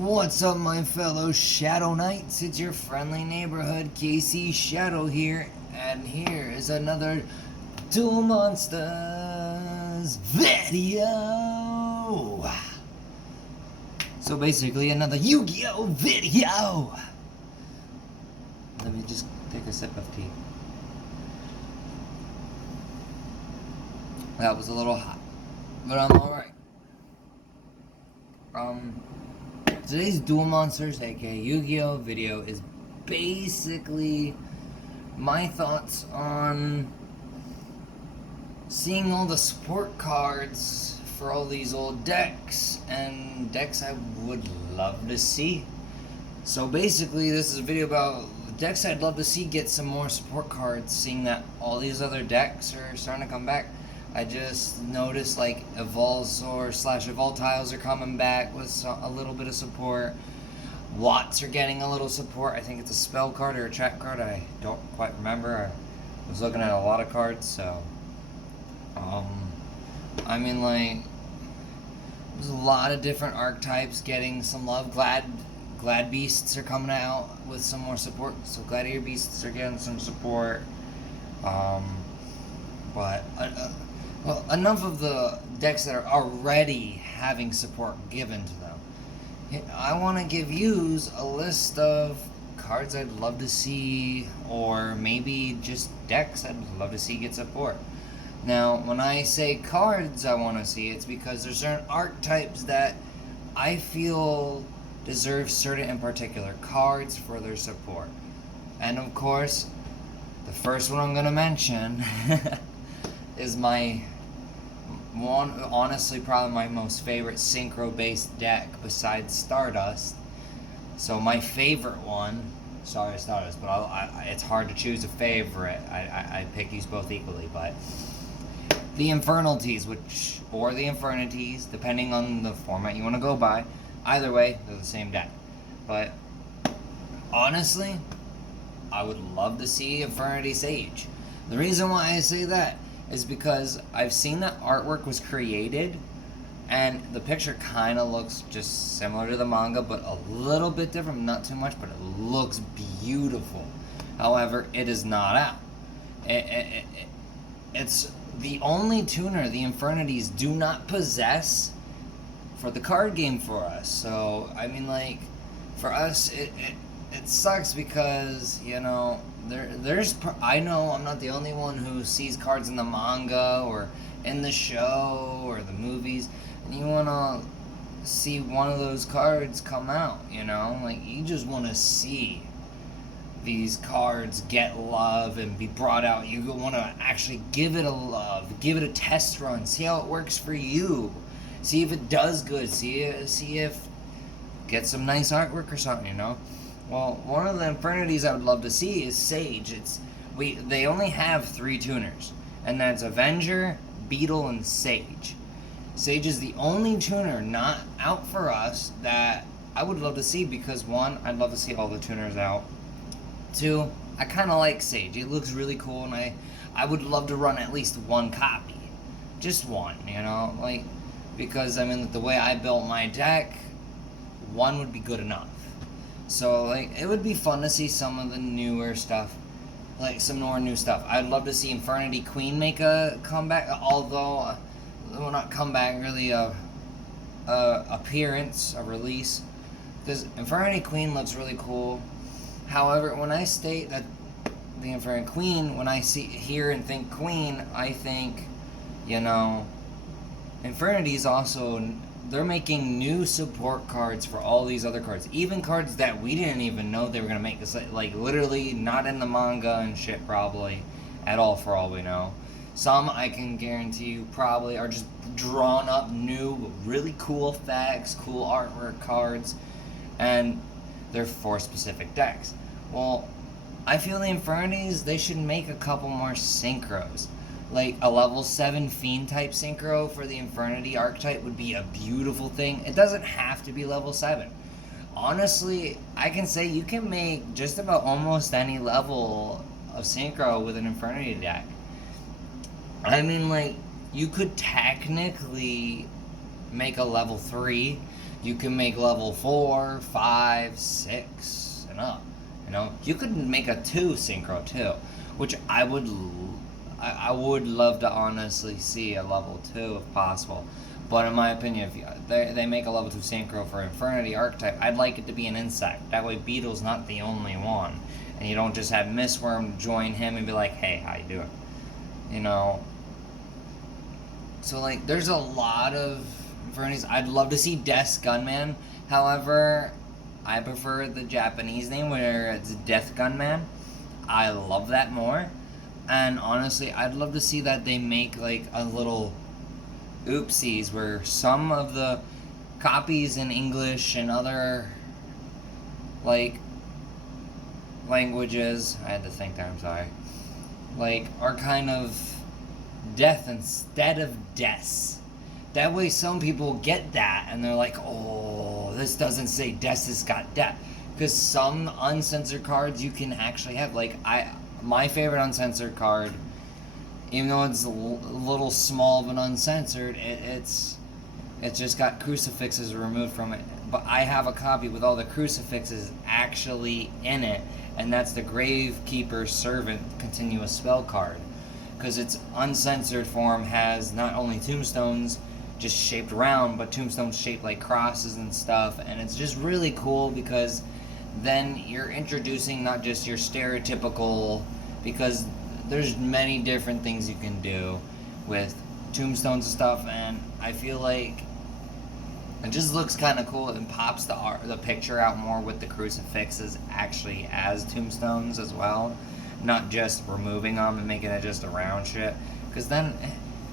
What's up, my fellow Shadow Knights? It's your friendly neighborhood KC Shadow here, and here is another Duel Monsters video. So basically, another Yu-Gi-Oh video. Let me just take a sip of tea. That was a little hot, but I'm alright. Today's Duel Monsters, aka Yu-Gi-Oh video, is basically my thoughts on seeing all the support cards for all these old decks, and decks I would love to see. So basically, this is a video about the decks I'd love to see get some more support cards, seeing that all these other decks are starting to come back. I just noticed like Volatiles are coming back with a little bit of support. Watts are getting a little support. I think it's a spell card or a trap card. I don't quite remember. I was looking at a lot of cards, so I mean, like, there's a lot of different archetypes getting some love. Glad Beasts are coming out with some more support. So Gladiator Beasts are getting some support. Well, enough of the decks that are already having support given to them. I want to give yous a list of cards I'd love to see, or maybe just decks I'd love to see get support. Now, when I say cards I want to see, it's because there's certain archetypes that I feel deserve certain in particular cards for their support. And of course, the first one I'm going to mention is honestly probably my most favorite synchro based deck besides Stardust. So my favorite one, sorry Stardust, but it's hard to choose a favorite. I pick these both equally, but the Infernalities, or the Infernities, depending on the format you want to go by. Either way, they're the same deck. But honestly, I would love to see Infernity Sage. The reason why I say that is because I've seen that artwork was created, and the picture kind of looks just similar to the manga, but a little bit different, not too much, but it looks beautiful. However, it is not out. It's the only tuner the Infernities do not possess for the card game for us. So, I mean, like, for us, it sucks because, you know, I know I'm not the only one who sees cards in the manga or in the show or the movies, and you want to see one of those cards come out, you know? Like, you just want to see these cards get love and be brought out. You want to actually give it a love, give it a test run, see how it works for you, see if it does good, see if get some nice artwork or something, you know? Well, one of the Infernities I would love to see is Sage. They only have 3 tuners, and that's Avenger, Beetle, and Sage. Sage is the only tuner not out for us that I would love to see because, 1, I'd love to see all the tuners out. 2, I kind of like Sage. It looks really cool, and I would love to run at least 1 copy. Just 1, you know? Like, because, I mean, the way I built my deck, 1 would be good enough. So, like, it would be fun to see some of the newer stuff, like some more new stuff. I'd love to see Infernity Queen make a comeback, although, well, not comeback, really a appearance, a release, because Infernity Queen looks really cool. However, when I state that the Infernity Queen, when I hear and think Queen, I think, you know, Infernity's also, they're making new support cards for all these other cards. Even cards that we didn't even know they were going to make. This, like, literally not in the manga and shit probably at all for all we know. Some, I can guarantee you, probably are just drawn up new, really cool effects, cool artwork cards, and they're for specific decks. Well, I feel the Infernities, they should make a couple more synchros. Like, a level 7 Fiend type synchro for the Infernity archetype would be a beautiful thing. It doesn't have to be level 7. Honestly, I can say you can make just about almost any level of synchro with an Infernity deck. I mean, like, you could technically make a level 3 You can make level 4, 5, 6, and up. You know, you could make a 2 synchro too, which I would love to honestly see a level 2 if possible. But in my opinion, if they make a level 2 synchro for Infernity Archetype, I'd like it to be an insect. That way Beetle's not the only one. And you don't just have Mistworm join him and be like, hey, how you doing? You know? So, like, there's a lot of Infernities. I'd love to see Death Gunman. However, I prefer the Japanese name where it's Death Gunman. I love that more. And honestly, I'd love to see that they make, like, a little oopsies where some of the copies in English and other, like, languages, I had to think there, I'm sorry, like, are kind of death instead of deaths. That way some people get that and they're like, oh, this doesn't say death, it's got death. Because some uncensored cards you can actually have, like, my favorite uncensored card, even though it's a little small but uncensored, it's just got crucifixes removed from it. But I have a copy with all the crucifixes actually in it, and that's the Gravekeeper Servant continuous spell card. Because its uncensored form has not only tombstones just shaped round, but tombstones shaped like crosses and stuff, and it's just really cool because then you're introducing not just your stereotypical, because there's many different things you can do with tombstones and stuff, and I feel like it just looks kind of cool and pops the picture out more with the crucifixes actually as tombstones as well, not just removing them and making it just a round shit, because then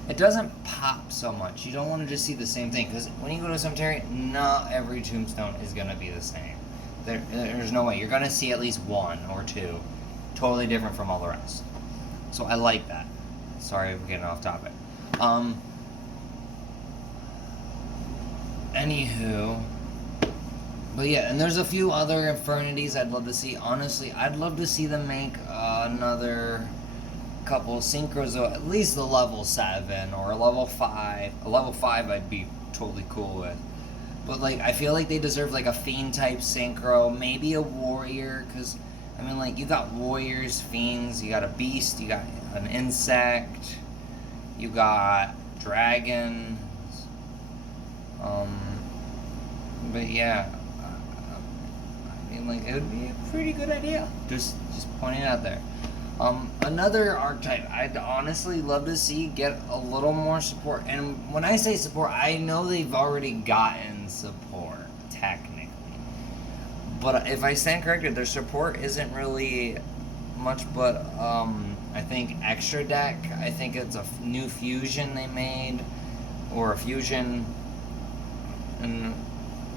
it doesn't pop so much. You don't want to just see the same thing, because when you go to a cemetery, not every tombstone is going to be the same. There's no way. You're going to see at least one or two totally different from all the rest. So I like that. Sorry for getting off topic. Anywho. But yeah, and there's a few other Infernities I'd love to see. Honestly, I'd love to see them make another couple synchros, or at least a level 7 or a level 5. A level 5 I'd be totally cool with. But, like, I feel like they deserve, like, a Fiend-type synchro, maybe a Warrior, because, I mean, like, you got Warriors, Fiends, you got a Beast, you got an Insect, you got Dragon, but yeah, I mean, like, it would be a pretty good idea, just pointing it out there. Another archetype I'd honestly love to see get a little more support. And when I say support, I know they've already gotten support, technically. But if I stand corrected, their support isn't really much but, I think, extra deck. I think it's a new fusion they made, or a fusion in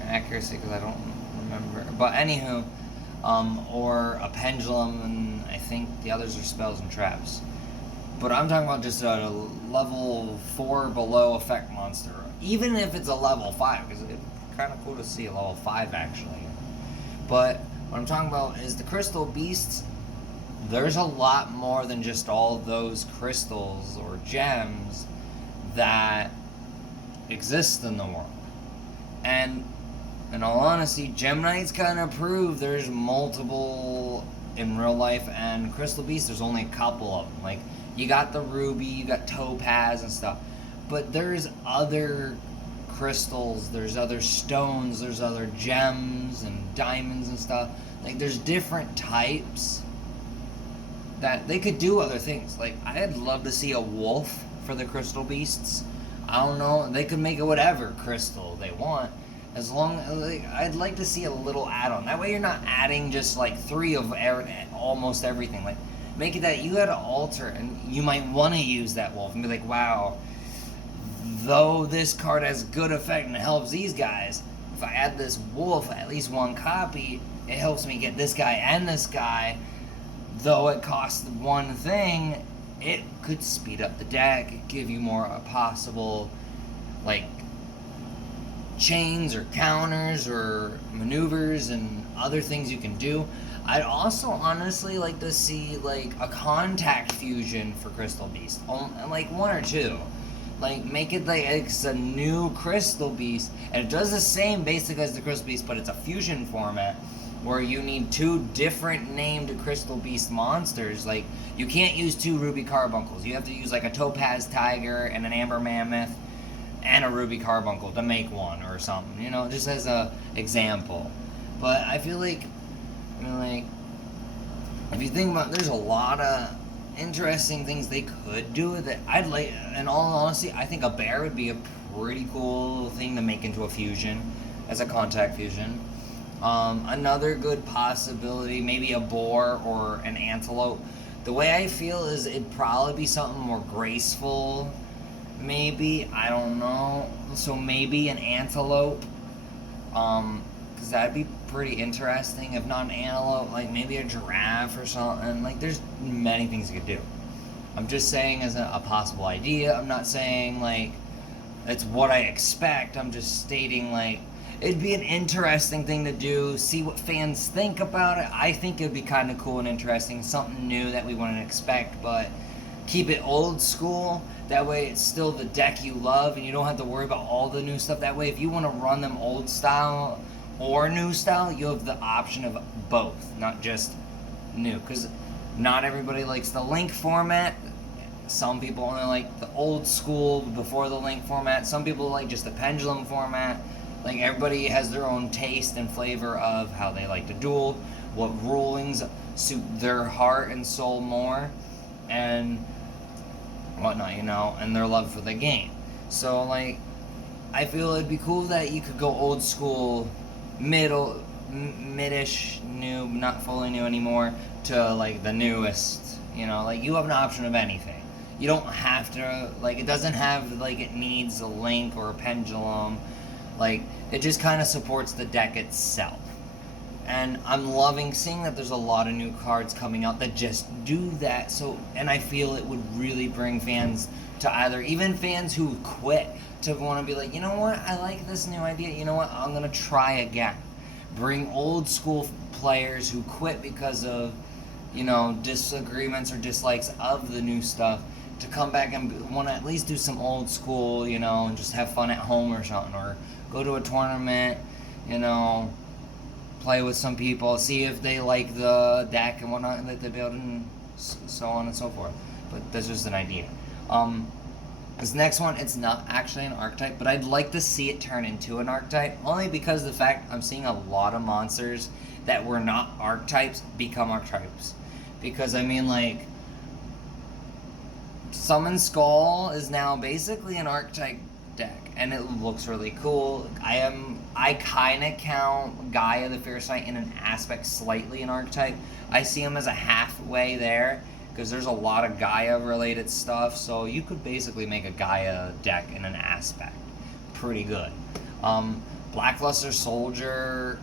accuracy, because I don't remember. But anywho, or a pendulum, and I think the others are spells and traps. But I'm talking about just a level 4 below effect monster. Even if it's a level 5, because it's kind of cool to see a level 5 actually. But what I'm talking about is the crystal beasts. There's a lot more than just all those crystals or gems that exist in the world. And in all honesty, Gem Knights kind of prove there's multiple in real life, and Crystal Beasts, there's only a couple of them. Like, you got the Ruby, you got Topaz and stuff. But there's other crystals, there's other stones, there's other gems and diamonds and stuff. Like, there's different types that they could do other things. Like, I'd love to see a wolf for the Crystal Beasts. I don't know, they could make it whatever crystal they want. As long as, like, I'd like to see a little add-on. That way you're not adding just, like, 3 of almost everything. Like, make it that you had an altar, and you might want to use that wolf and be like, wow, though this card has good effect and it helps these guys, if I add this wolf, at least one copy, it helps me get this guy and this guy. Though it costs one thing, it could speed up the deck, give you more possible, like, chains or counters or maneuvers and other things you can do. I'd also honestly like to see, like, a contact fusion for Crystal Beast, like 1 or 2. Like, make it like it's a new Crystal Beast, and it does the same basically as the Crystal Beast, but it's a fusion format where you need 2 different named Crystal Beast monsters. Like, you can't use 2 Ruby Carbuncles. You have to use like a Topaz Tiger and an Amber Mammoth and a Ruby Carbuncle to make one or something, you know, just as a example. But I feel like, I mean, like, if you think about it, there's a lot of interesting things they could do with it. I'd like, in all honesty, I think a bear would be a pretty cool thing to make into a fusion, as a contact fusion. Another good possibility, maybe a boar or an antelope. The way I feel is it'd probably be something more graceful, maybe, I don't know. So maybe an antelope, because that'd be pretty interesting. If not an antelope, like maybe a giraffe or something. Like, there's many things you could do. I'm just saying as a possible idea. I'm not saying like it's what I expect. I'm just stating like it'd be an interesting thing to do. See what fans think about it. I think it'd be kind of cool and interesting. Something new that we wouldn't expect, but keep it old school. That way it's still the deck you love and you don't have to worry about all the new stuff. That way if you want to run them old style or new style, you have the option of both, not just new. Because not everybody likes the link format. Some people only like the old school before the link format. Some people like just the pendulum format. Like, everybody has their own taste and flavor of how they like to duel, what rulings suit their heart and soul more, and whatnot, you know, and their love for the game. So, like, I feel it'd be cool that you could go old school, mid-ish, new, not fully new anymore, to, like, the newest, you know, like, you have an option of anything. You don't have to, like, it doesn't have, like, it needs a link or a pendulum. Like, it just kind of supports the deck itself. And I'm loving seeing that there's a lot of new cards coming out that just do that. So, and I feel it would really bring fans to either, even fans who quit, to want to be like, you know what, I like this new idea. You know what, I'm going to try again. Bring old school players who quit because of, you know, disagreements or dislikes of the new stuff to come back and want to at least do some old school, you know, and just have fun at home or something. Or go to a tournament, you know, play with some people, see if they like the deck and whatnot that they build, and so on and so forth. But that's just an idea. This next one, it's not actually an archetype, but I'd like to see it turn into an archetype, only because of the fact I'm seeing a lot of monsters that were not archetypes become archetypes. Because, I mean, like, Summon Skull is now basically an archetype deck, and it looks really cool. I kind of count Gaia the Fierce Knight in an aspect slightly an archetype. I see him as a halfway there, because there's a lot of Gaia related stuff, so you could basically make a Gaia deck in an aspect. Pretty good. Blackluster Soldier,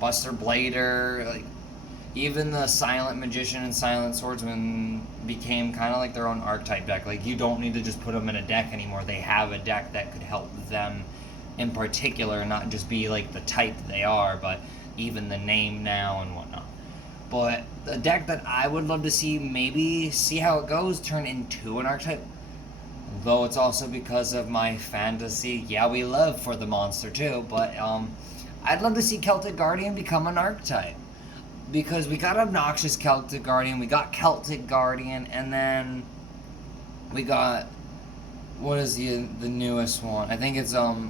Buster Blader, like, even the Silent Magician and Silent Swordsman became kind of like their own archetype deck. Like, you don't need to just put them in a deck anymore. They have a deck that could help them in particular, not just be like the type they are, but even the name now and whatnot. But the deck that I would love to see, maybe see how it goes, turn into an archetype. Though it's also because of my fantasy, yeah, we love for the monster too, but I'd love to see Celtic Guardian become an archetype. Because we got Obnoxious Celtic Guardian, we got Celtic Guardian, and then we got, what is the newest one? I think it's the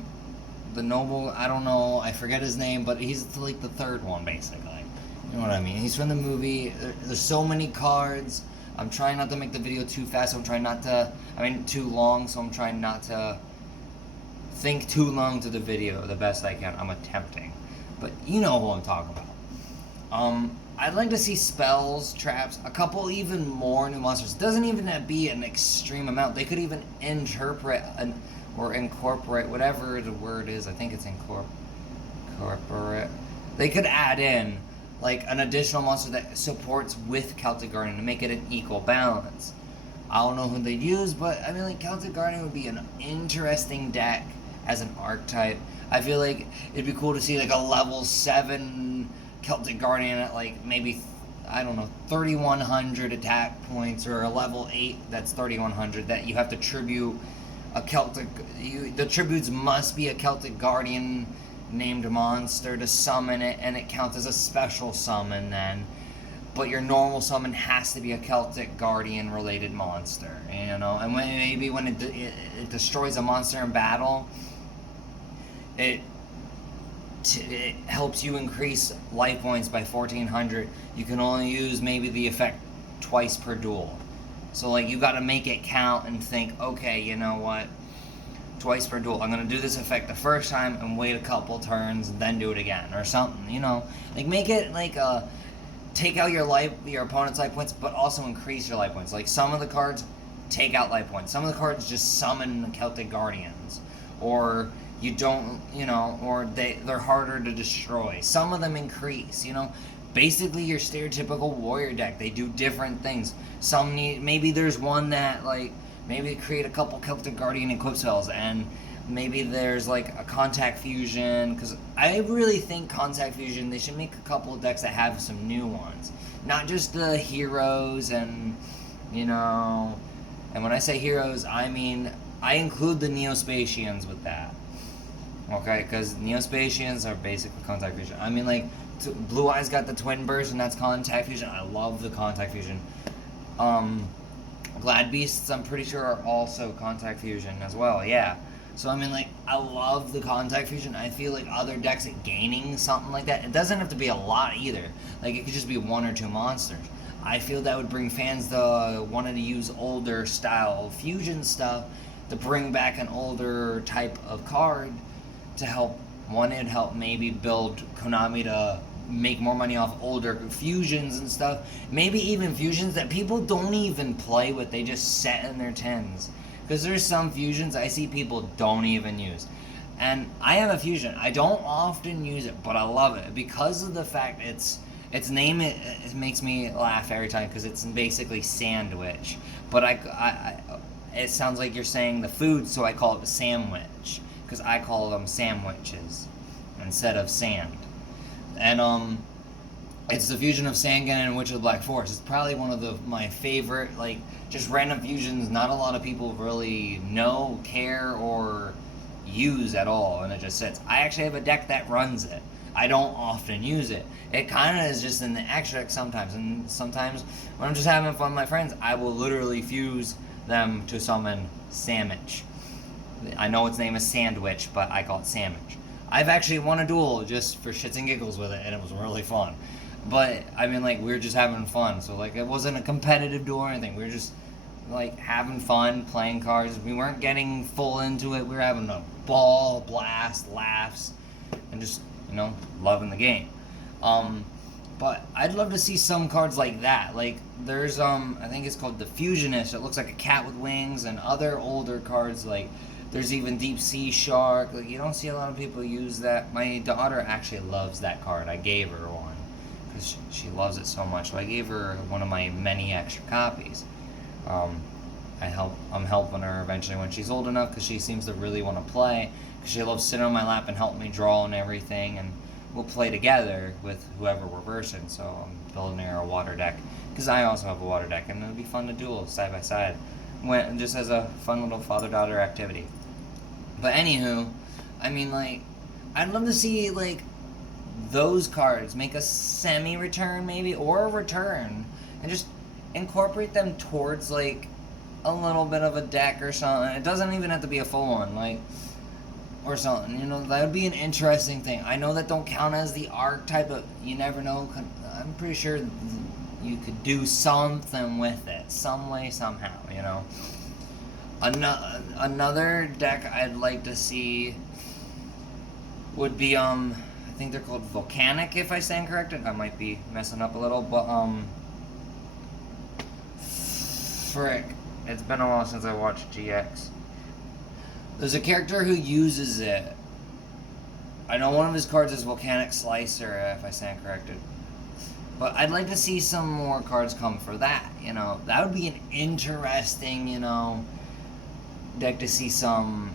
Noble, I don't know, I forget his name, but he's like the third one basically. You know what I mean? He's from the movie. There's so many cards. I'm trying not to make the video too fast. Too long, so I'm trying not to think too long to the video the best I can. I'm attempting. But you know who I'm talking about. I'd like to see spells, traps, a couple even more new monsters. It doesn't even have to be an extreme amount. They could even interpret or incorporate, whatever the word is. I think it's incorporate. They could add in like an additional monster that supports with Celtic Guardian to make it an equal balance. I don't know who they'd use, but I mean, like, Celtic Guardian would be an interesting deck as an archetype. I feel like it'd be cool to see like a level 7 Celtic Guardian at like maybe I don't know, 3,100 attack points, or a level 8 that's 3,100, that you have to tribute a Celtic. The tributes must be a Celtic Guardian named monster to summon it, and it counts as a special summon then. But your normal summon has to be a Celtic Guardian related monster, you know. And maybe when it destroys a monster in battle, it helps you increase life points by 1,400. You can only use maybe the effect twice per duel. So like you got to make it count and think, okay, you know what? Twice per duel. I'm gonna do this effect the first time and wait a couple turns and then do it again or something. You know, like make it like take out your opponent's life points, but also increase your life points. Like some of the cards take out life points. Some of the cards just summon the Celtic Guardians, or you don't, you know, or they're harder to destroy. Some of them increase, you know. Basically your stereotypical warrior deck, they do different things. Some need, maybe there's one that like, maybe create a couple Celtic Guardian equip spells, and maybe there's like a Contact Fusion, because I really think Contact Fusion, they should make a couple of decks that have some new ones. Not just the heroes and, you know, and when I say heroes, I mean, I include the Neospatians with that. Okay, because Neospatians are basically Contact Fusion. I mean, like, Blue Eyes got the Twin Burst, and that's Contact Fusion. I love the Contact Fusion. Glad Beasts, I'm pretty sure, are also Contact Fusion as well, yeah. So, I mean, like, I love the Contact Fusion. I feel like other decks at gaining something like that, it doesn't have to be a lot either. Like, it could just be 1 or 2 monsters. I feel that would bring fans to wanting to use older style fusion stuff to bring back an older type of card to help. One, it'd help maybe build Konami to make more money off older fusions and stuff. Maybe even fusions that people don't even play with, they just set in their tins. Because there's some fusions I see people don't even use. And I have a fusion. I don't often use it, but I love it. Because of the fact its name, it makes me laugh every time, because it's basically sandwich. But it sounds like you're saying the food, so I call it a sandwich. Because I call them sandwiches instead of sand. And it's the fusion of Sandgan and Witch of the Black Forest. It's probably one of my favorite, like, just random fusions not a lot of people really know, care, or use at all, and it just sits. I actually have a deck that runs it. I don't often use it. It kind of is just in the extra deck sometimes, and sometimes when I'm just having fun with my friends, I will literally fuse them to summon Sandwich. I know its name is Sandwich, but I call it Sandwich. I've actually won a duel just for shits and giggles with it, and it was really fun. But, I mean, like, we were just having fun, so, like, it wasn't a competitive duel or anything. We were just, like, having fun, playing cards. We weren't getting full into it. We were having a ball, blast, laughs, and just, you know, loving the game. But I'd love to see some cards like that. Like, there's, I think it's called the Fusionist. It looks like a cat with wings, and other older cards, like, there's even Deep Sea Shark. Like, you don't see a lot of people use that. My daughter actually loves that card. I gave her one because she loves it so much. So I gave her one of my many extra copies. I'm helping her eventually when she's old enough, because she seems to really want to play. Because she loves sitting on my lap and help me draw and everything, and we'll play together with whoever we're versing. So I'm building her a water deck, because I also have a water deck, and it'll be fun to duel side by side, just as a fun little father-daughter activity. But anywho, I mean, like, I'd love to see, like, those cards make a semi-return maybe, or a return, and just incorporate them towards, like, a little bit of a deck or something. It doesn't even have to be a full one, like, or something, you know. That would be an interesting thing. I know that don't count as the archetype, but you never know. I'm pretty sure you could do something with it, some way, somehow, you know. Another deck I'd like to see would be, I think they're called Volcanic, if I stand corrected. I might be messing up a little, but, frick. It's been a while since I watched GX. There's a character who uses it. I know one of his cards is Volcanic Slicer, if I stand corrected. But I'd like to see some more cards come for that, you know. That would be an interesting, you know, deck to see some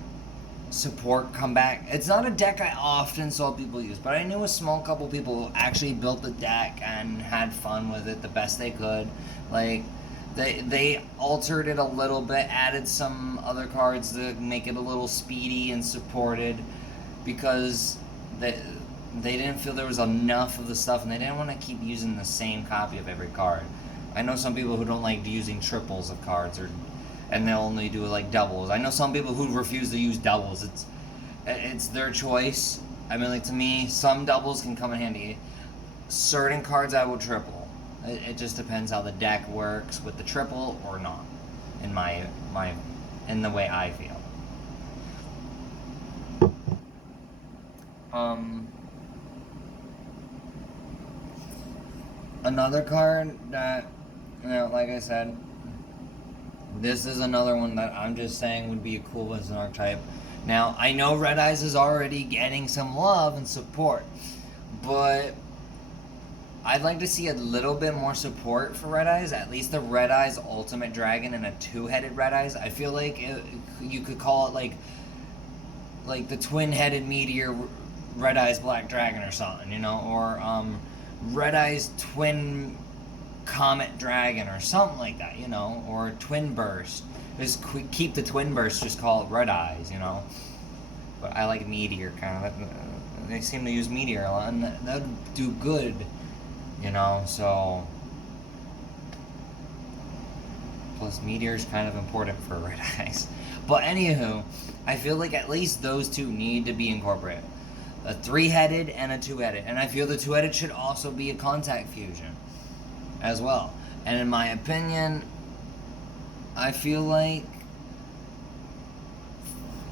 support come back. It's not a deck I often saw people use, but I knew a small couple people who actually built the deck and had fun with it the best they could. Like, they altered it a little bit, added some other cards to make it a little speedy and supported, because they didn't feel there was enough of the stuff, and they didn't want to keep using the same copy of every card. I know some people who don't like using triples of cards, and they'll only do like doubles. I know some people who refuse to use doubles. It's their choice. I mean, like, to me, some doubles can come in handy. Certain cards I will triple. It just depends how the deck works with the triple or not, in in the way I feel. Another card that, like I said, this is another one that I'm just saying would be cool as an archetype. Now, I know Red Eyes is already getting some love and support, but I'd like to see a little bit more support for Red Eyes, at least the Red Eyes Ultimate Dragon and a two-headed Red Eyes. I feel like you could call it like the twin-headed Meteor Red Eyes Black Dragon or something, or Red Eyes Twin Comet Dragon or something like that, or Twin Burst. Just keep the Twin Burst, just call it Red Eyes, But I like Meteor kind of. They seem to use Meteor a lot, and that would do good, so. Plus, Meteor's kind of important for Red Eyes. But anywho, I feel like at least those two need to be incorporated. A three-headed and a two-headed. And I feel the two-headed should also be a contact fusion as well. And in my opinion, I feel like,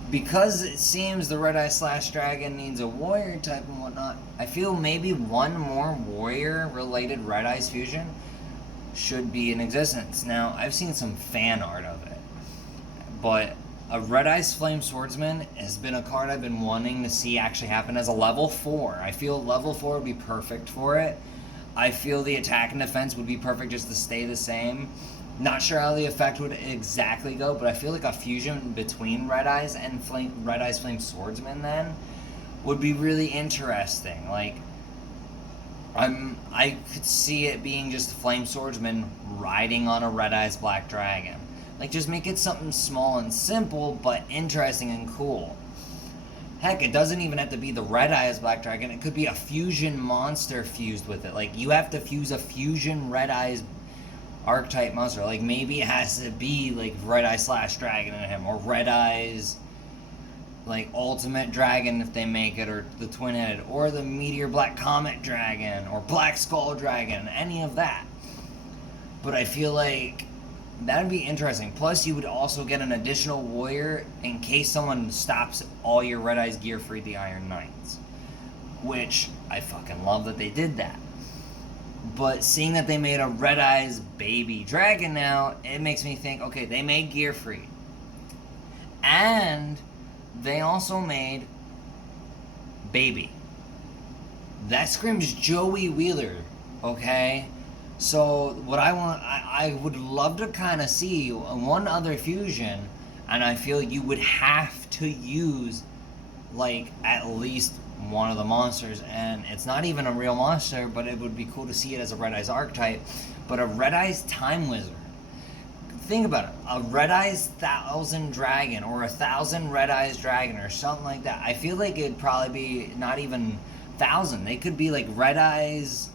because it seems the Red Eye / Dragon needs a warrior type and whatnot, I feel maybe one more warrior-related Red Eyes fusion should be in existence. Now, I've seen some fan art of it, but a Red Eyes Flame Swordsman has been a card I've been wanting to see actually happen as a level 4. I feel level 4 would be perfect for it. I feel the attack and defense would be perfect just to stay the same. Not sure how the effect would exactly go, but I feel like a fusion between Red Eyes and Red Eyes Flame Swordsman then would be really interesting. Like, I could see it being just a Flame Swordsman riding on a Red Eyes Black Dragon. Like, just make it something small and simple, but interesting and cool. Heck, it doesn't even have to be the Red Eyes Black Dragon. It could be a fusion monster fused with it. Like, you have to fuse a fusion Red Eyes archetype monster. Like, maybe it has to be, like, Red Eye / Dragon in him, or Red Eyes, like, Ultimate Dragon if they make it, or the twin-headed, or the Meteor Black Comet Dragon, or Black Skull Dragon, any of that. But I feel like that'd be interesting. Plus, you would also get an additional warrior in case someone stops all your Red Eyes gear free the Iron Knights. Which, I fucking love that they did that. But seeing that they made a Red Eyes baby dragon now, it makes me think, okay, they made gear free. And they also made baby. That screams Joey Wheeler, okay? So what I would love to kind of see one other fusion, and I feel you would have to use, like, at least one of the monsters, and it's not even a real monster, but it would be cool to see it as a Red Eyes archetype, but a Red Eyes Time Wizard. Think about it, a Red Eyes 1,000 Dragon, or 1,000 Red Eyes Dragon, or something like that. I feel like it'd probably be not even 1,000. They could be like Red Eyes,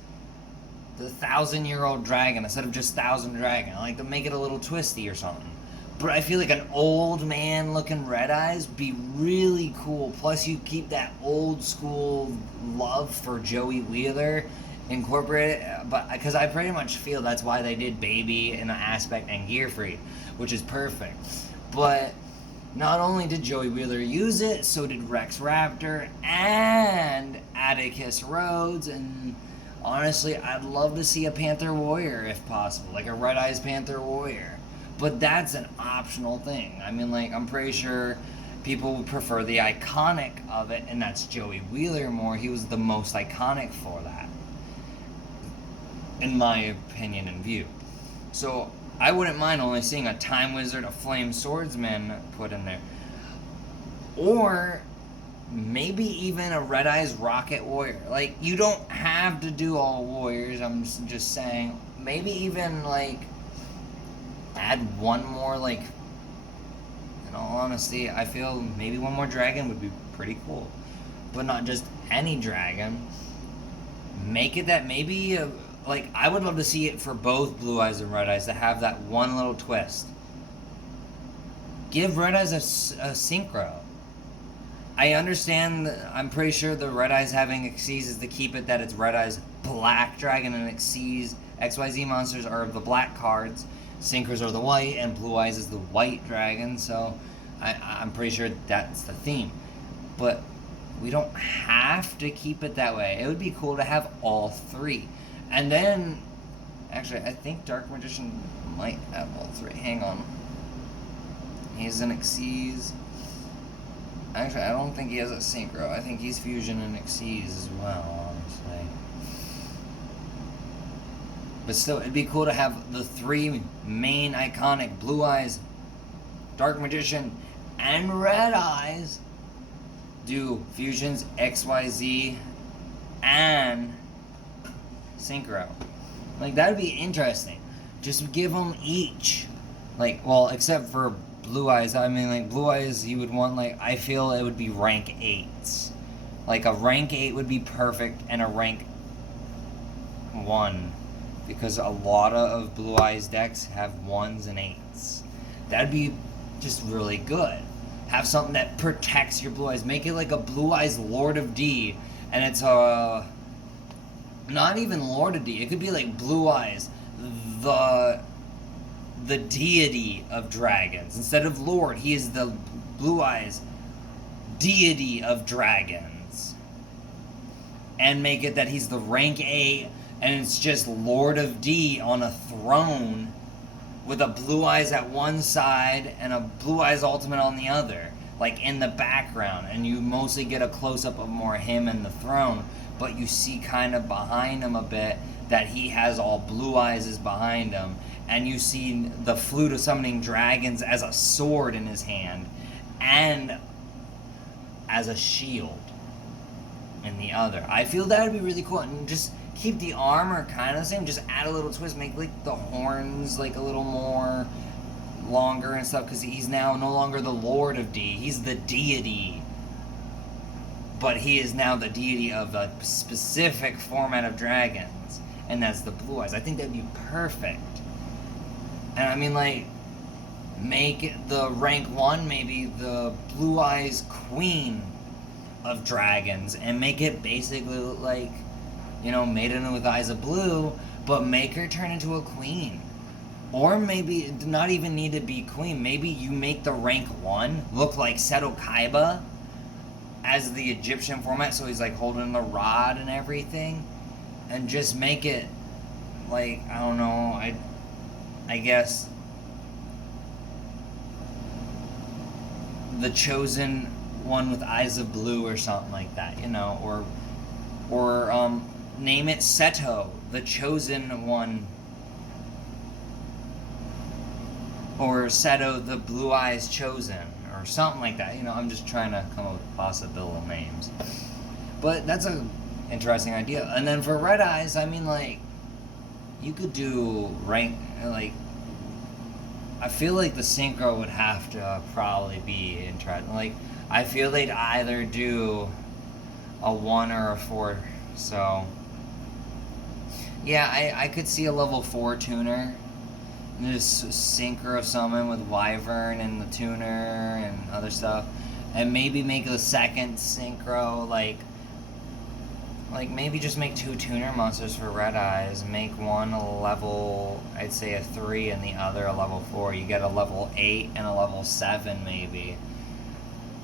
the 1,000-year-old dragon, instead of just 1,000 Dragon. I like to make it a little twisty or something. But I feel like an old man looking Red Eyes would be really cool. Plus, you keep that old school love for Joey Wheeler incorporated, but because I pretty much feel that's why they did baby in an aspect and gear free, which is perfect. But not only did Joey Wheeler use it, so did Rex Raptor and Atticus Rhodes, and honestly, I'd love to see a Panther Warrior if possible, like a Red Eyes Panther Warrior. But that's an optional thing. I mean, like, I'm pretty sure people would prefer the iconic of it, and that's Joey Wheeler more. He was the most iconic for that, in my opinion and view. So I wouldn't mind only seeing a Time Wizard, a Flame Swordsman put in there. Or maybe even a Red Eyes Rocket Warrior. Like, you don't have to do all warriors, I'm just saying. Maybe even, like, add one more, like, in all honesty, I feel maybe one more dragon would be pretty cool. But not just any dragon. Make it that maybe, like, I would love to see it for both Blue Eyes and Red Eyes to have that one little twist. Give Red Eyes a synchro. I understand, I'm pretty sure the Red Eyes having Xyz is to keep it that it's Red Eyes Black Dragon and Xyz XYZ monsters are the black cards, Synchros are the white, and Blue Eyes is the white dragon, so I'm pretty sure that's the theme. But we don't have to keep it that way. It would be cool to have all three. And then, actually, I think Dark Magician might have all three. Hang on. He's an Xyz. Actually, I don't think he has a synchro. I think he's fusion and Xyz as well, honestly. But still, it'd be cool to have the three main iconic Blue Eyes, Dark Magician, and Red Eyes do fusions, XYZ, and synchro. Like, that'd be interesting. Just give them each. Like, well, except for Blue Eyes, I mean, like, Blue Eyes, you would want, like, I feel it would be rank 8s. Like, a rank 8 would be perfect, and a rank 1. Because a lot of Blue Eyes decks have 1s and 8s. That'd be just really good. Have something that protects your Blue Eyes. Make it like a Blue Eyes Lord of D, and it's a... not even Lord of D. It could be like Blue Eyes, the deity of dragons. Instead of Lord, he is the Blue Eyes deity of dragons. And make it that he's the rank 8, and it's just Lord of D on a throne with a Blue Eyes at one side and a Blue Eyes Ultimate on the other, like in the background, and you mostly get a close-up of more him and the throne, but you see kind of behind him a bit that he has all Blue Eyes is behind him, and you see the Flute of Summoning Dragons as a sword in his hand, and as a shield in the other. I feel that would be really cool, and just keep the armor kind of the same, just add a little twist, make like the horns like a little more longer and stuff, because he's now no longer the Lord of D, he's the deity, but he is now the deity of a specific format of dragons, and that's the Blue Eyes. I think that'd be perfect. And I mean, like, make the rank 1 maybe the Blue Eyes Queen of Dragons, and make it basically like, you know, Maiden with Eyes of Blue, but make her turn into a queen. Or maybe not even need to be queen. Maybe you make the rank 1 look like Seto Kaiba as the Egyptian format, so he's like holding the rod and everything, and just make it like, I don't know, I guess the chosen one with Eyes of Blue or something like that, you know, or name it Seto, the chosen one, or Seto, the Blue Eyes Chosen, or something like that. You know, I'm just trying to come up with possible names, but that's a interesting idea. And then for Red Eyes, I mean, like, you could do rank, like, I feel like the synchro would have to probably be interesting. Like, I feel they'd either do a 1 or a 4, so yeah, I could see a level 4 tuner, and just synchro summon with Wyvern and the tuner and other stuff, and maybe make a second synchro, like maybe just make 2 tuner monsters for Red Eyes, make one a level, I'd say a 3, and the other a level 4. You get a level 8 and a level 7 maybe.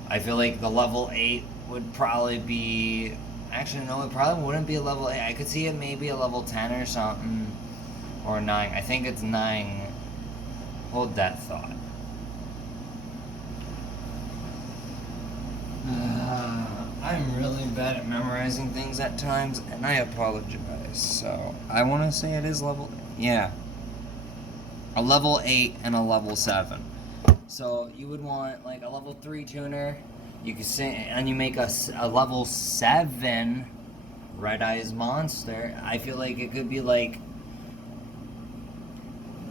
I feel like the level 8 would probably be... Actually, no, it probably wouldn't be a level 8. I could see it maybe a level 10 or something. Or 9. I think it's 9. Hold that thought. I'm really bad at memorizing things at times, and I apologize. So, I want to say it is level... Yeah. A level 8 and a level 7. So, you would want, like, a level 3 tuner, You could say, and you make a level 7 Red Eyes monster. I feel like it could be like,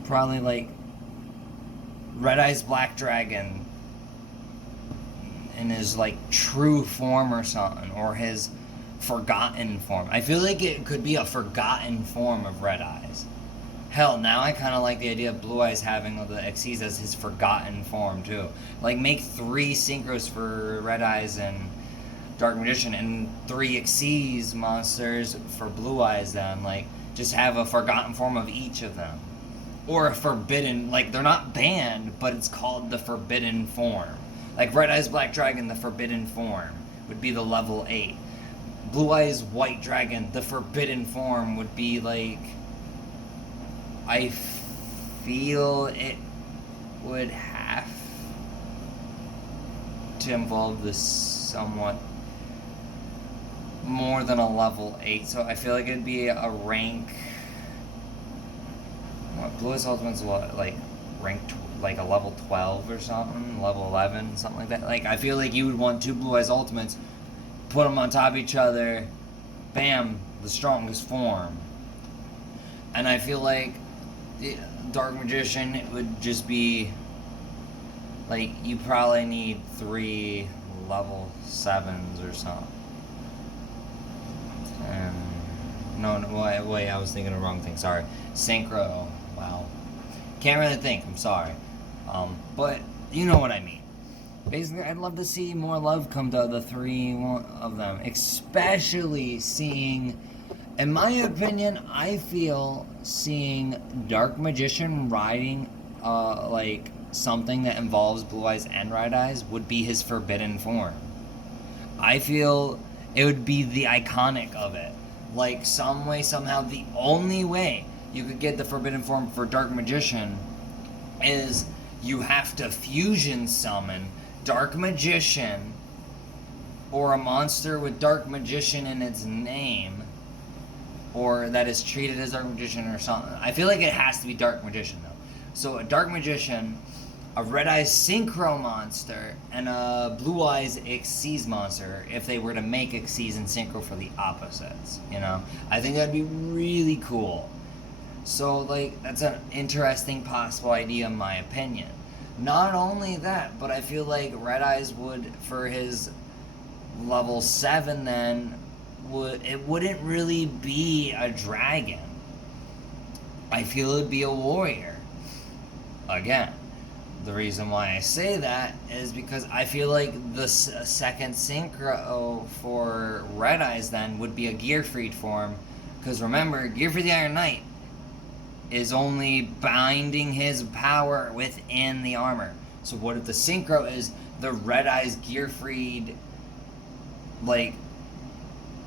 probably like Red Eyes Black Dragon in his like true form or something, or his forgotten form. I feel like it could be a forgotten form of Red Eyes. Hell, now I kind of like the idea of Blue Eyes having the Xyz as his forgotten form too. Like, make 3 synchros for Red Eyes and Dark Magician, and 3 Xyz monsters for Blue Eyes then. Like, just have a forgotten form of each of them. Or a forbidden, like, they're not banned, but it's called the forbidden form. Like, Red Eyes Black Dragon, the forbidden form, would be the level 8. Blue Eyes White Dragon, the forbidden form, would be like... I feel it would have to involve this somewhat more than a level 8. So I feel like it'd be a rank... What, Blue Eyes Ultimate's what, like, ranked like a level 12 or something? Level 11, something like that. Like, I feel like you would want 2 Blue Eyes Ultimates, put them on top of each other, bam, the strongest form. And I feel like the Dark Magician would just be like, you probably need 3 level 7s or something. No, wait, I was thinking the wrong thing, sorry. Synchro, wow. Can't really think, I'm sorry. But you know what I mean. Basically, I'd love to see more love come to the 3 of them, especially seeing... In my opinion, I feel seeing Dark Magician riding, like, something that involves Blue Eyes and Red Eyes would be his forbidden form. I feel it would be the iconic of it. Like, some way, somehow, the only way you could get the forbidden form for Dark Magician is you have to fusion summon Dark Magician or a monster with Dark Magician in its name, or that is treated as Dark Magician or something. I feel like it has to be Dark Magician, though. So a Dark Magician, a Red Eyes Synchro monster, and a Blue Eyes Xyz monster, if they were to make Xyz and Synchro for the opposites, you know? I think that'd be really cool. So, like, that's an interesting possible idea in my opinion. Not only that, but I feel like Red Eyes would, for his level 7 then, it wouldn't really be a dragon. I feel it would be a warrior. Again, the reason why I say that is because I feel like the second synchro for Red Eyes then would be a Gearfried form. Because remember, Gearfried the Iron Knight is only binding his power within the armor. So what if the synchro is the Red Eyes Gearfried, like,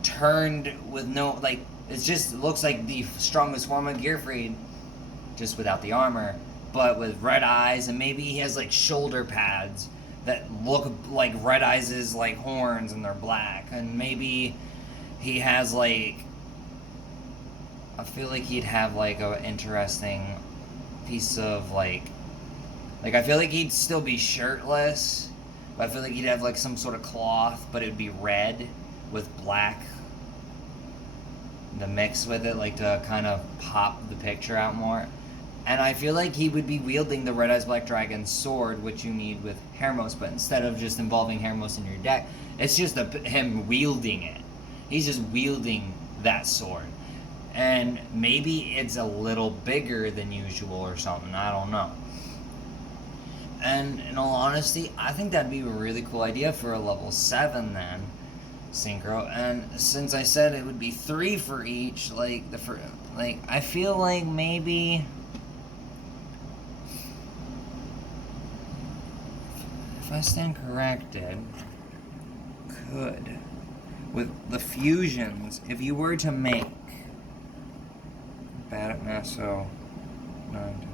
turned with no, like, it just looks like the strongest form of Gearfried, just without the armor, but with Red Eyes, and maybe he has like shoulder pads that look like Red Eyes' like horns and they're black, and maybe he has like, I feel like he'd have like an interesting piece of like I feel like he'd still be shirtless, but I feel like he'd have like some sort of cloth, but it would be red with black, the mix with it, like to kind of pop the picture out more. And I feel like he would be wielding the Red Eyes Black Dragon sword, which you need with Hermos, but instead of just involving Hermos in your deck, it's just him wielding it. He's just wielding that sword. And maybe it's a little bigger than usual or something, I don't know. And in all honesty, I think that'd be a really cool idea for a level 7 then, synchro. And since I said it would be 3 for each, like I feel like maybe if I stand corrected, could with the fusions, if you were to make Bad Masso 9,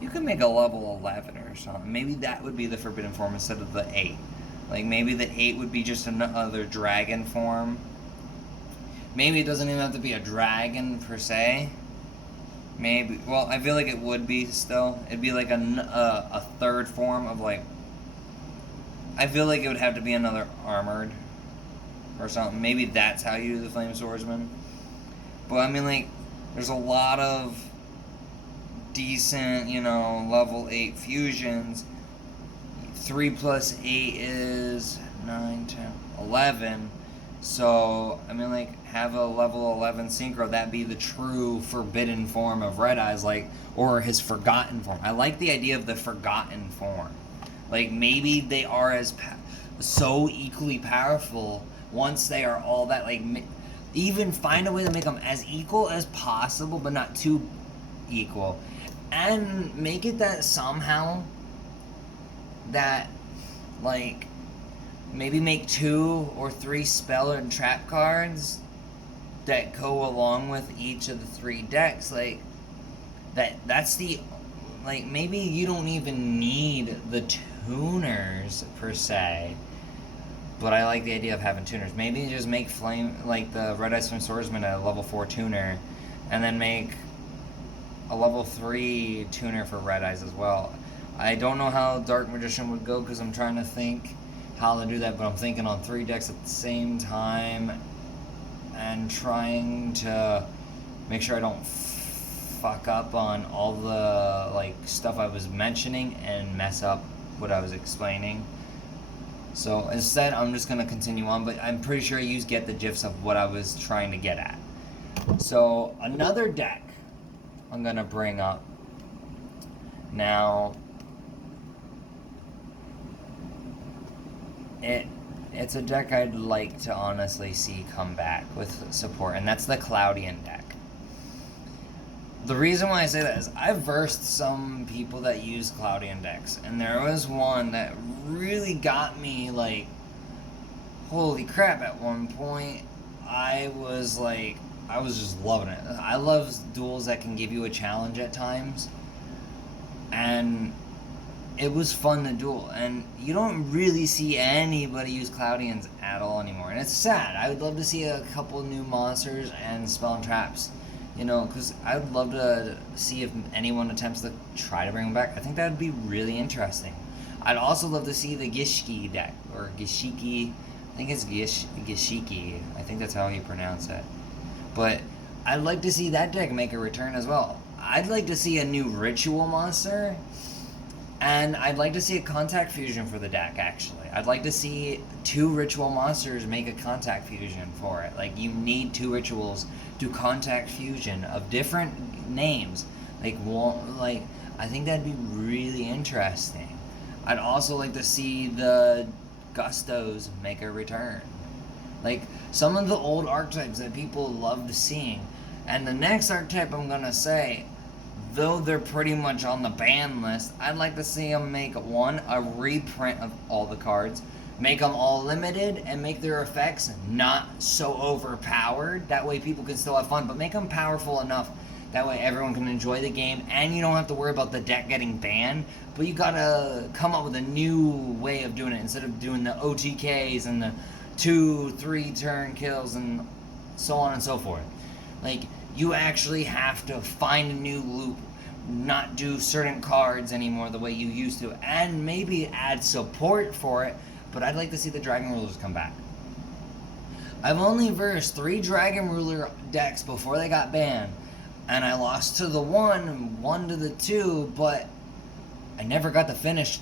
you could make a level 11 or something. Maybe that would be the forbidden form instead of the 8. Like, maybe the 8 would be just another dragon form. Maybe it doesn't even have to be a dragon, per se. Maybe, well, I feel like it would be still. It'd be like a third form of, like, I feel like it would have to be another armored or something. Maybe that's how you do the Flame Swordsman. But I mean, like, there's a lot of decent, level 8 fusions. 3 plus 8 is 9, 10, 11. So, I mean, like, have a level 11 Synchro. That'd be the true forbidden form of Red Eyes, like, or his forgotten form. I like the idea of the forgotten form. Like, maybe they are so equally powerful once they are all that, like, even find a way to make them as equal as possible, but not too equal. And make it that somehow that, like, maybe make 2 or 3 spell and trap cards that go along with each of the 3 decks. Like, that's the, like, maybe you don't even need the tuners per se, but I like the idea of having tuners. Maybe just make the Red Eyes Flame Swordsman a level 4 tuner, and then make a level 3 tuner for Red Eyes as well. I don't know how Dark Magician would go, because I'm trying to think how to do that, but I'm thinking on 3 decks at the same time, and trying to make sure I don't fuck up on all the, like, stuff I was mentioning and mess up what I was explaining. So instead, I'm just going to continue on, but I'm pretty sure you get the gist of what I was trying to get at. So, another deck I'm going to bring up. Now, it's a deck I'd like to honestly see come back with support, and that's the Cloudian deck. The reason why I say that is I've versed some people that use Cloudian decks, and there was one that really got me, like, holy crap. At one point, I was just loving it. I love duels that can give you a challenge at times, and it was fun to duel, and you don't really see anybody use Cloudians at all anymore, and it's sad. I would love to see a couple new monsters and spell and traps, because I would love to see if anyone attempts to try to bring them back. I think that would be really interesting. I'd also love to see the Gishki deck, or Gishiki. I think it's Gishiki. I think that's how you pronounce it. But I'd like to see that deck make a return as well. I'd like to see a new ritual monster, and I'd like to see a contact fusion for the deck, actually. I'd like to see 2 ritual monsters make a contact fusion for it. Like, you need 2 rituals to contact fusion of different names. I think that'd be really interesting. I'd also like to see the Gustos make a return. Like, some of the old archetypes that people loved seeing. And the next archetype I'm gonna say, though they're pretty much on the ban list, I'd like to see them make a reprint of all the cards, make them all limited, and make their effects not so overpowered. That way people can still have fun, but make them powerful enough. That way everyone can enjoy the game, and you don't have to worry about the deck getting banned. But you gotta come up with a new way of doing it, instead of doing the OTKs and the 2-3 turn kills and so on and so forth. Like, you actually have to find a new loop, not do certain cards anymore the way you used to, and maybe add support for it. But I'd like to see the Dragon Rulers come back. I've only versed 3 Dragon Ruler decks before they got banned, and I lost to the 1 to the 2, but I never got to finish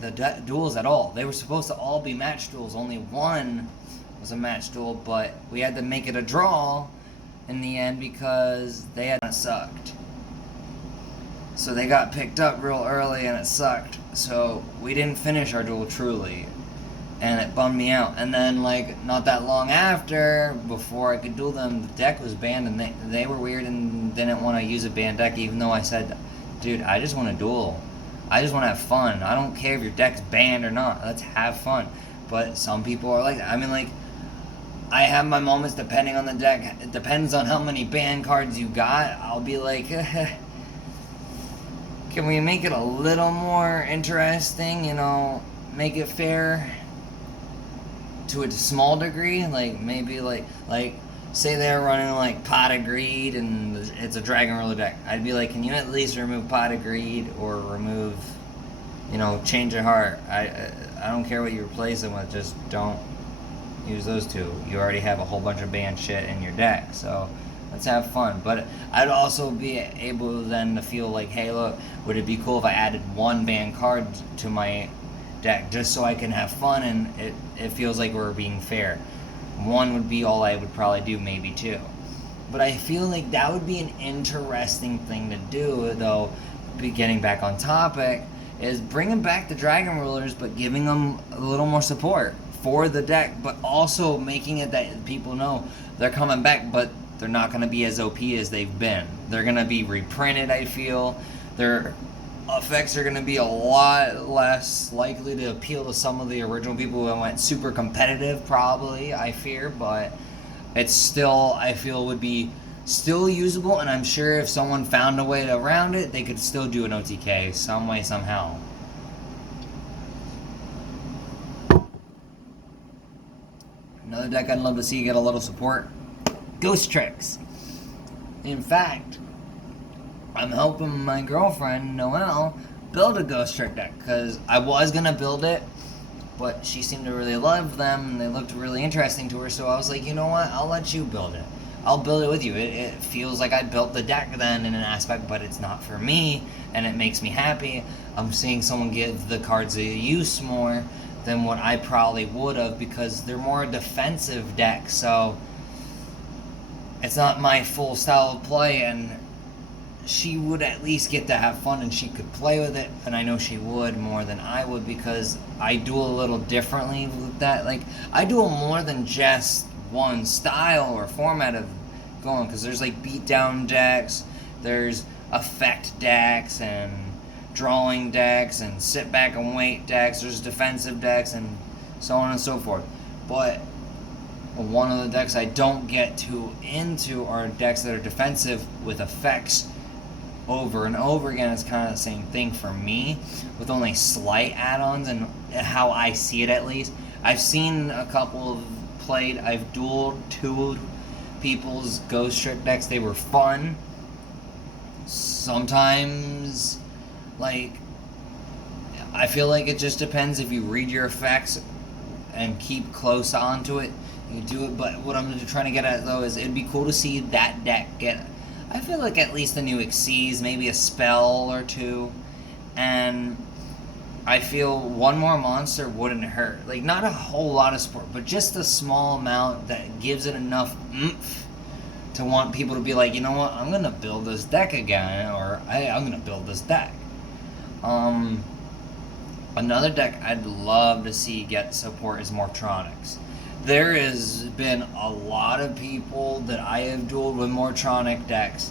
the duels at all. They were supposed to all be match duels. Only 1 was a match duel, but we had to make it a draw in the end because they had sucked. So they got picked up real early and it sucked. So we didn't finish our duel truly, and it bummed me out. And then, like, not that long after, before I could duel them, the deck was banned, and they were weird and didn't want to use a banned deck, even though I said, dude, I just want to duel. I just want to have fun. I don't care if your deck's banned or not. Let's have fun. But some people are like that. I mean, like, I have my moments depending on the deck. It depends on how many ban cards you got. I'll be like, can we make it a little more interesting? Make it fair to a small degree. Like, maybe like say they're running like Pot of Greed and it's a Dragon Ruler deck. I'd be like, can you at least remove Pot of Greed or remove change your heart. I don't care what you replace them with, just don't use those two. You already have a whole bunch of banned shit in your deck, so let's have fun. But I'd also be able then to feel like, hey, look, would it be cool if I added one banned card to my deck just so I can have fun and it feels like we're being fair. One would be all I would probably do, maybe two. But I feel like that would be an interesting thing to do, though, getting back on topic, is bringing back the Dragon Rulers, but giving them a little more support for the deck, but also making it that people know they're coming back, but they're not going to be as OP as they've been. They're going to be reprinted, I feel. Their effects are going to be a lot less likely to appeal to some of the original people who went super competitive, probably, I fear, but it's still, I feel, would be still usable, and I'm sure if someone found a way around it, they could still do an OTK some way, somehow. Another deck I'd love to see get a little support, Ghost Tricks. In fact, I'm helping my girlfriend, Noelle, build a Ghost Trick deck, because I was going to build it, but she seemed to really love them, and they looked really interesting to her, so I was like, you know what, I'll let you build it. I'll build it with you. It feels like I built the deck then in an aspect, but it's not for me, and it makes me happy. I'm seeing someone give the cards a use more than what I probably would have, because they're more defensive decks, so it's not my full style of play, and she would at least get to have fun and she could play with it, and I know she would more than I would, because I duel a little differently with that. Like, I duel more than just one style or format of going, because there's like beatdown decks, there's effect decks, and drawing decks, and sit back and wait decks, there's defensive decks, and so on and so forth. But one of the decks I don't get too into are decks that are defensive with effects over and over again. It's kind of the same thing for me, with only slight add-ons, and how I see it at least. I've seen a couple of played, I've dueled two people's Ghost Trick decks. They were fun. Sometimes, like, I feel like it just depends. If you read your effects and keep close onto it, you do it. But what I'm trying to get at, though, is it'd be cool to see that deck get, I feel like, at least a new Xyz, maybe a spell or two, and I feel one more monster wouldn't hurt. Like, not a whole lot of support, but just a small amount that gives it enough oomph to want people to be like, you know what, I'm going to build this deck again, or I'm going to build this deck. Another deck I'd love to see get support is Morphtronics. There has been a lot of people that I have dueled with Morphtronic decks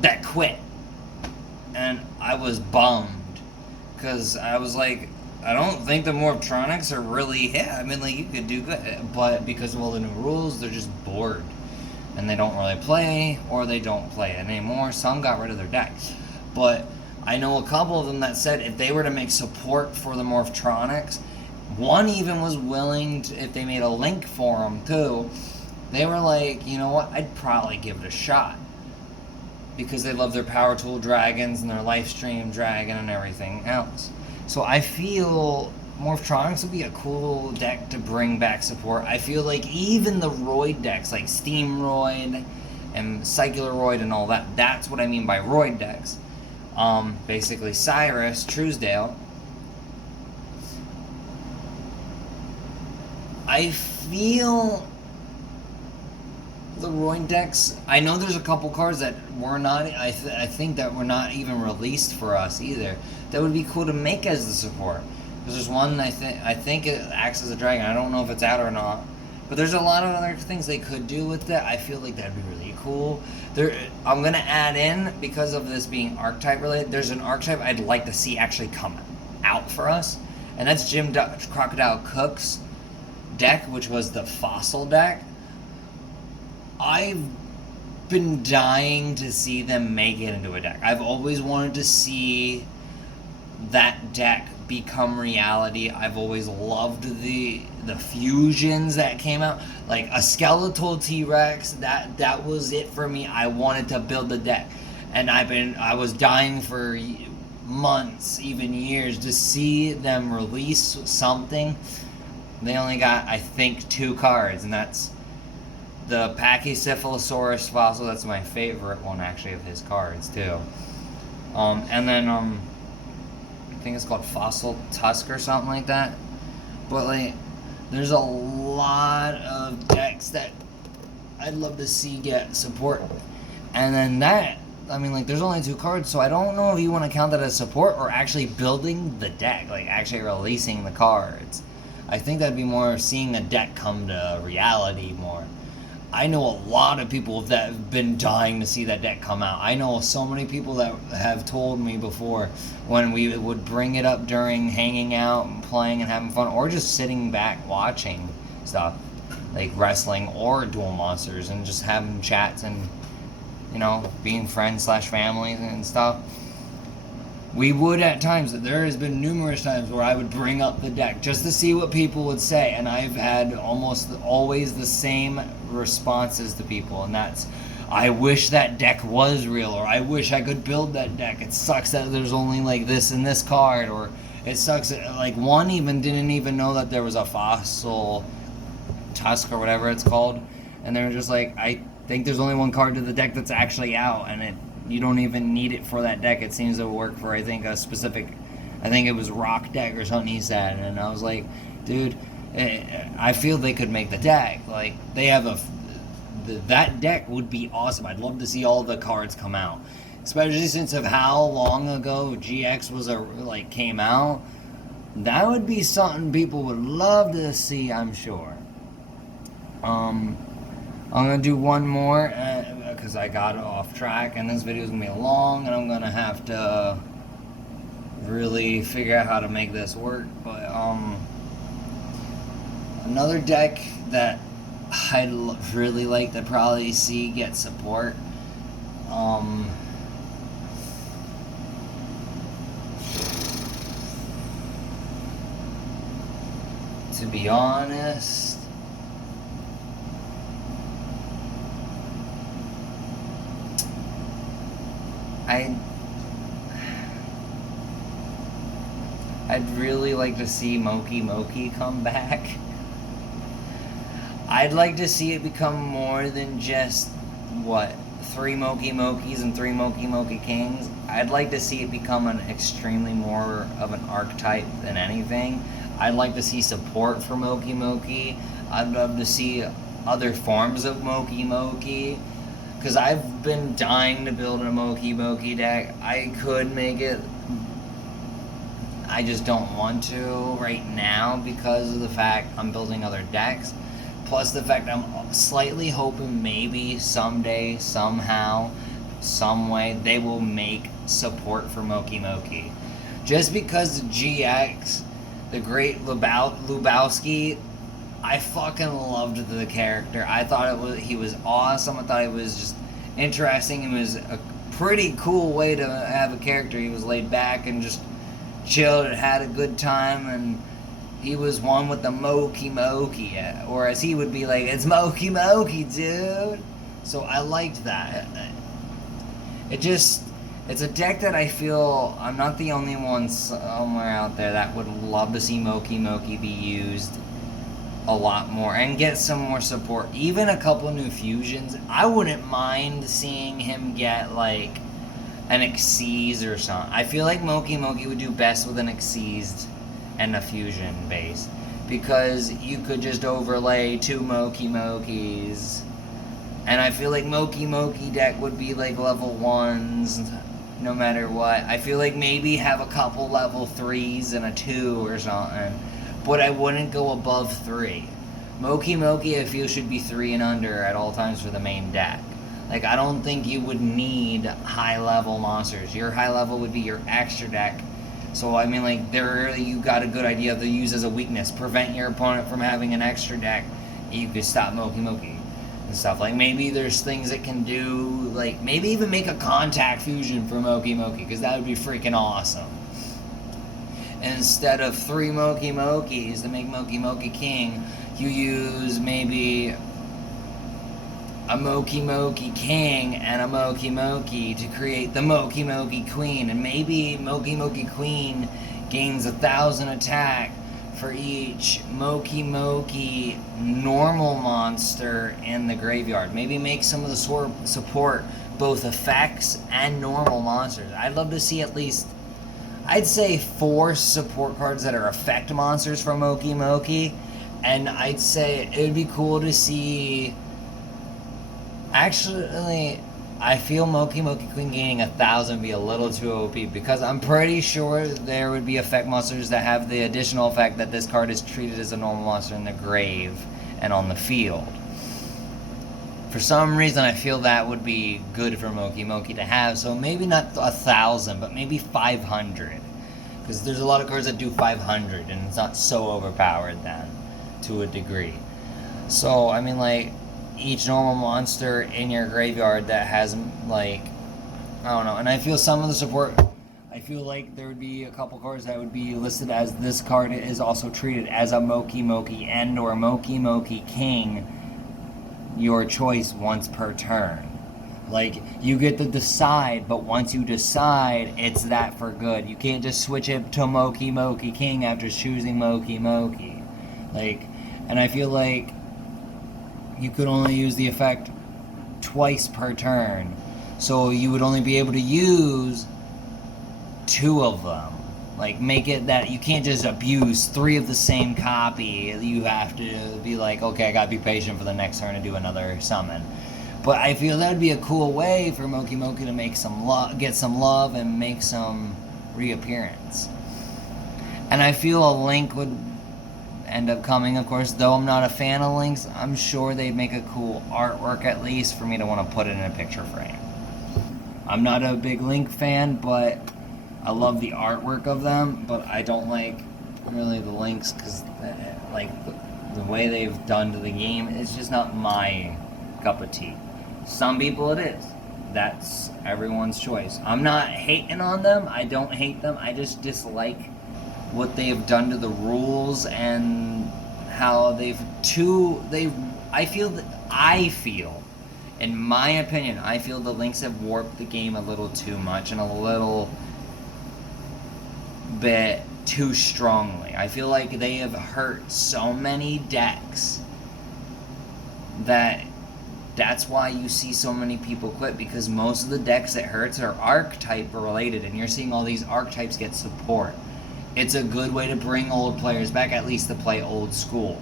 that quit, and I was bummed, because I was like, I don't think the Morphtronics are really hit. I mean, like, you could do good, but because of all the new rules, they're just bored, and they don't really play, or they don't play it anymore. Some got rid of their decks, but I know a couple of them that said if they were to make support for the Morphtronics, one even was willing to, if they made a link for them too, they were like, you know what, I'd probably give it a shot, because they love their Power Tool Dragons and their Lifestream Dragon and everything else. So I feel Morphtronics would be a cool deck to bring back support. I feel like even the Roid decks, like Steam Roid and Cycler Roid and all that, that's what I mean by Roid decks. Basically Cyrus, Truesdale. I feel the Roid decks, I know there's a couple cards that were not, I think that were not even released for us either, that would be cool to make as the support. Because there's one, I think it acts as a dragon. I don't know if it's out or not. But there's a lot of other things they could do with that. I feel like that'd be really cool. I'm going to add in, because of this being archetype related, there's an archetype I'd like to see actually come out for us. And that's Jim Crocodile Cook's deck, which was the Fossil deck. I've been dying to see them make it into a deck. I've always wanted to see that deck become reality. I've always loved the fusions that came out, like a skeletal T-Rex. That was it for me. I wanted to build the deck, and I was dying for months, even years, to see them release something. They only got, I think, 2 cards, and that's the Pachycephalosaurus fossil. That's my favorite one, actually, of his cards, too. And then, I think it's called Fossil Tusk or something like that. But, like, there's a lot of decks that I'd love to see get support. And then that, I mean, like, there's only 2 cards, so I don't know if you want to count that as support or actually building the deck, like, actually releasing the cards. I think that'd be more seeing a deck come to reality more. I know a lot of people that have been dying to see that deck come out. I know so many people that have told me before when we would bring it up during hanging out and playing and having fun, or just sitting back watching stuff like wrestling or Duel Monsters and just having chats and, you know, being friends / families and stuff. We would at times, there has been numerous times where I would bring up the deck just to see what people would say, and I've had almost always the same responses to people, and that's, I wish that deck was real, or I wish I could build that deck. It sucks that there's only like this and this card, or it sucks that, like, one even didn't even know that there was a Fossil Tusk or whatever it's called, and they were just like, I think there's only 1 card to the deck that's actually out, and you don't even need it for that deck. It seems to work for, I think, a specific, I think it was rock deck or something he said, and I was like, dude, I feel they could make the deck. Like, they have that deck would be awesome. I'd love to see all the cards come out, especially since of how long ago GX was came out. That would be something people would love to see, I'm sure. I'm gonna do one more because I got off track, and this video is gonna be long, and I'm gonna have to really figure out how to make this work. But another deck that I'd really like to probably see get support. To be honest, I'd really like to see Moki come back. I'd like to see it become more than just, 3 Mokis and 3 Moki Kings. I'd like to see it become an extremely more of an archetype than anything. I'd like to see support for Moki. I'd love to see other forms of Moki. Because I've been dying to build a Moki deck. I could make it. I just don't want to right now because of the fact I'm building other decks. Plus the fact I'm slightly hoping maybe someday, somehow, some way, they will make support for Moki. Just because the GX, the great Lubowski, I fucking loved the character. I thought he was awesome. I thought it was just interesting. It was a pretty cool way to have a character. He was laid back and just chilled and had a good time, and he was one with the Moki, or as he would be like, it's Moki, dude. So I liked that. It's a deck that I feel I'm not the only one somewhere out there that would love to see Moki be used a lot more and get some more support. Even a couple of new fusions. I wouldn't mind seeing him get like an Xyz or something. I feel like Moki would do best with an Xyz and a fusion base, because you could just overlay 2 Mokis, and I feel like Moki deck would be like level 1s no matter what. I feel like maybe have a couple level 3s and a 2 or something, but I wouldn't go above 3. Moki I feel should be 3 and under at all times for the main deck. Like, I don't think you would need high level monsters. Your high level would be your extra deck. So, I mean, like, there you got a good idea to use as a weakness. Prevent your opponent from having an extra deck. You could stop Moki and stuff. Like, maybe there's things it can do. Like, maybe even make a contact fusion for Moki, because that would be freaking awesome. And instead of 3 Mokis to make Moki King, you use maybe a Moki Moki King and a Moki Moki to create the Moki Moki Queen. And maybe Moki Moki Queen gains 1,000 attack for each Moki Moki normal monster in the graveyard. Maybe make some of the support both effects and normal monsters. I'd love to see at least, I'd say 4 support cards that are effect monsters for Moki Moki. And I'd say it would be cool to see... Actually, I feel Moki Moki Queen gaining 1,000 would be a little too OP, because I'm pretty sure there would be effect monsters that have the additional effect that this card is treated as a normal monster in the grave and on the field. For some reason, I feel that would be good for Moki Moki to have, so maybe not 1,000, but maybe 500. Because there's a lot of cards that do 500, and it's not so overpowered then, to a degree. So, I mean, like, each normal monster in your graveyard that has, like, I don't know. And I feel some of the support, I feel like there would be a couple cards that would be listed as this card is also treated as a Moki Moki and or Moki Moki King, your choice once per turn. Like, you get to decide, but once you decide, it's that for good. You can't just switch it to Moki Moki King after choosing Moki Moki. Like, and I feel like you could only use the effect twice per turn. So you would only be able to use 2 of them. Like, make it that you can't just abuse 3 of the same copy. You have to be like, okay, I gotta be patient for the next turn to do another summon. But I feel that would be a cool way for Moki Moki to make some get some love and make some reappearance. And I feel a Link would end up coming, of course. Though I'm not a fan of Links, I'm sure they'd make a cool artwork at least for me to want to put it in a picture frame. I'm not a big Link fan, but I love the artwork of them. But I don't like really the Links because, like, the way they've done to the game is just not my cup of tea. Some people it is. That's everyone's choice. I'm not hating on them. I don't hate them. I just dislike what they have done to the rules and how I feel, in my opinion, I feel the Links have warped the game a little too much and a little bit too strongly. I feel like they have hurt so many decks that's why you see so many people quit, because most of the decks it hurts are archetype related, and you're seeing all these archetypes get support. It's a good way to bring old players back, at least to play old school.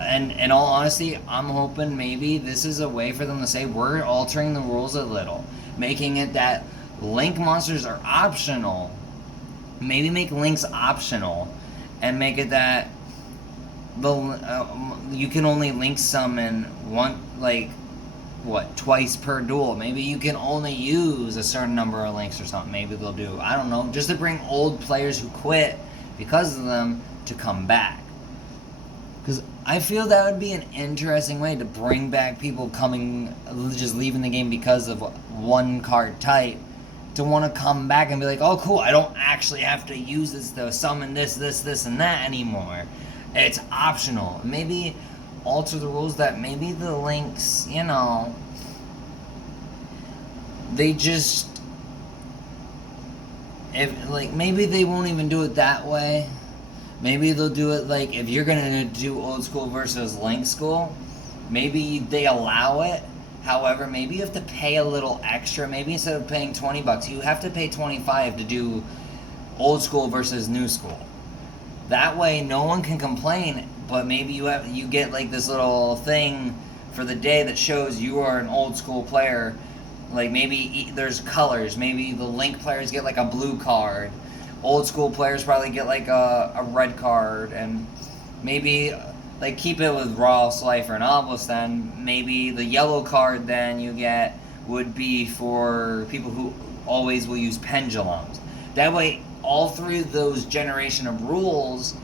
And in all honesty, I'm hoping maybe this is a way for them to say, we're altering the rules a little, making it that Link monsters are optional. Maybe make Links optional, and make it that you can only Link summon twice per duel. Maybe you can only use a certain number of Links or something. Maybe they'll do, I don't know, just to bring old players who quit because of them to come back. Because I feel that would be an interesting way to bring back people just leaving the game because of one card type, to want to come back and be like, oh cool, I don't actually have to use this to summon this, and that anymore. It's optional. Maybe alter the rules that maybe the Links, you know, they just, maybe they won't even do it that way. Maybe they'll do it like, if you're gonna do old school versus Link school, maybe they allow it. However, maybe you have to pay a little extra. Maybe instead of paying $20, you have to pay $25 to do old school versus new school. That way, no one can complain. But maybe you get like this little thing for the day that shows you are an old school player. Like, maybe there's colors. Maybe the Link players get like a blue card. Old school players probably get like a red card, and maybe like keep it with Raw, Slifer, and Obelisk. Then maybe the yellow card then you get would be for people who always will use pendulums. That way, all 3 of those generation of rules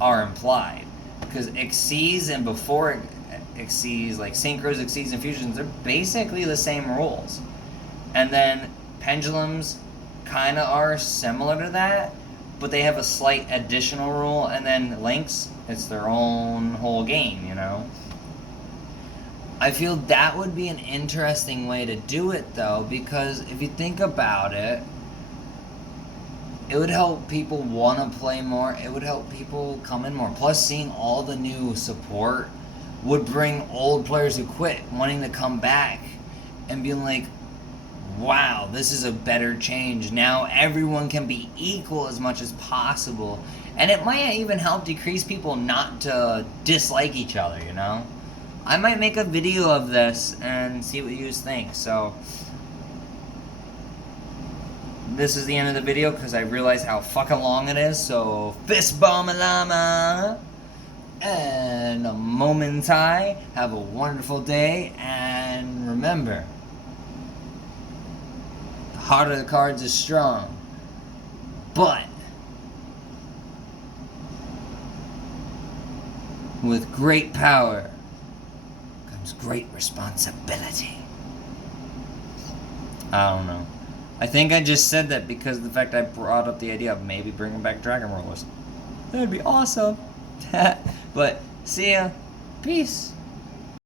are implied, because Xyz and before Xyz, like Synchros, Xyz, and Fusions, they're basically the same rules. And then pendulums kind of are similar to that, but they have a slight additional rule. And then Links, it's their own whole game, you know. I feel that would be an interesting way to do it, though, because if you think about it, it would help people want to play more. It would help people come in more. Plus, seeing all the new support would bring old players who quit wanting to come back and being like, wow, this is a better change. Now everyone can be equal as much as possible. And it might even help decrease people not to dislike each other, you know? I might make a video of this and see what you think. So, this is the end of the video because I realized how fucking long it is. So, fist bump a llama and a moment high. Have a wonderful day, and remember, the heart of the cards is strong, but with great power comes great responsibility. I don't know. I think I just said that because of the fact I brought up the idea of maybe bringing back Dragon Rollers. That'd be awesome. But, see ya. Peace.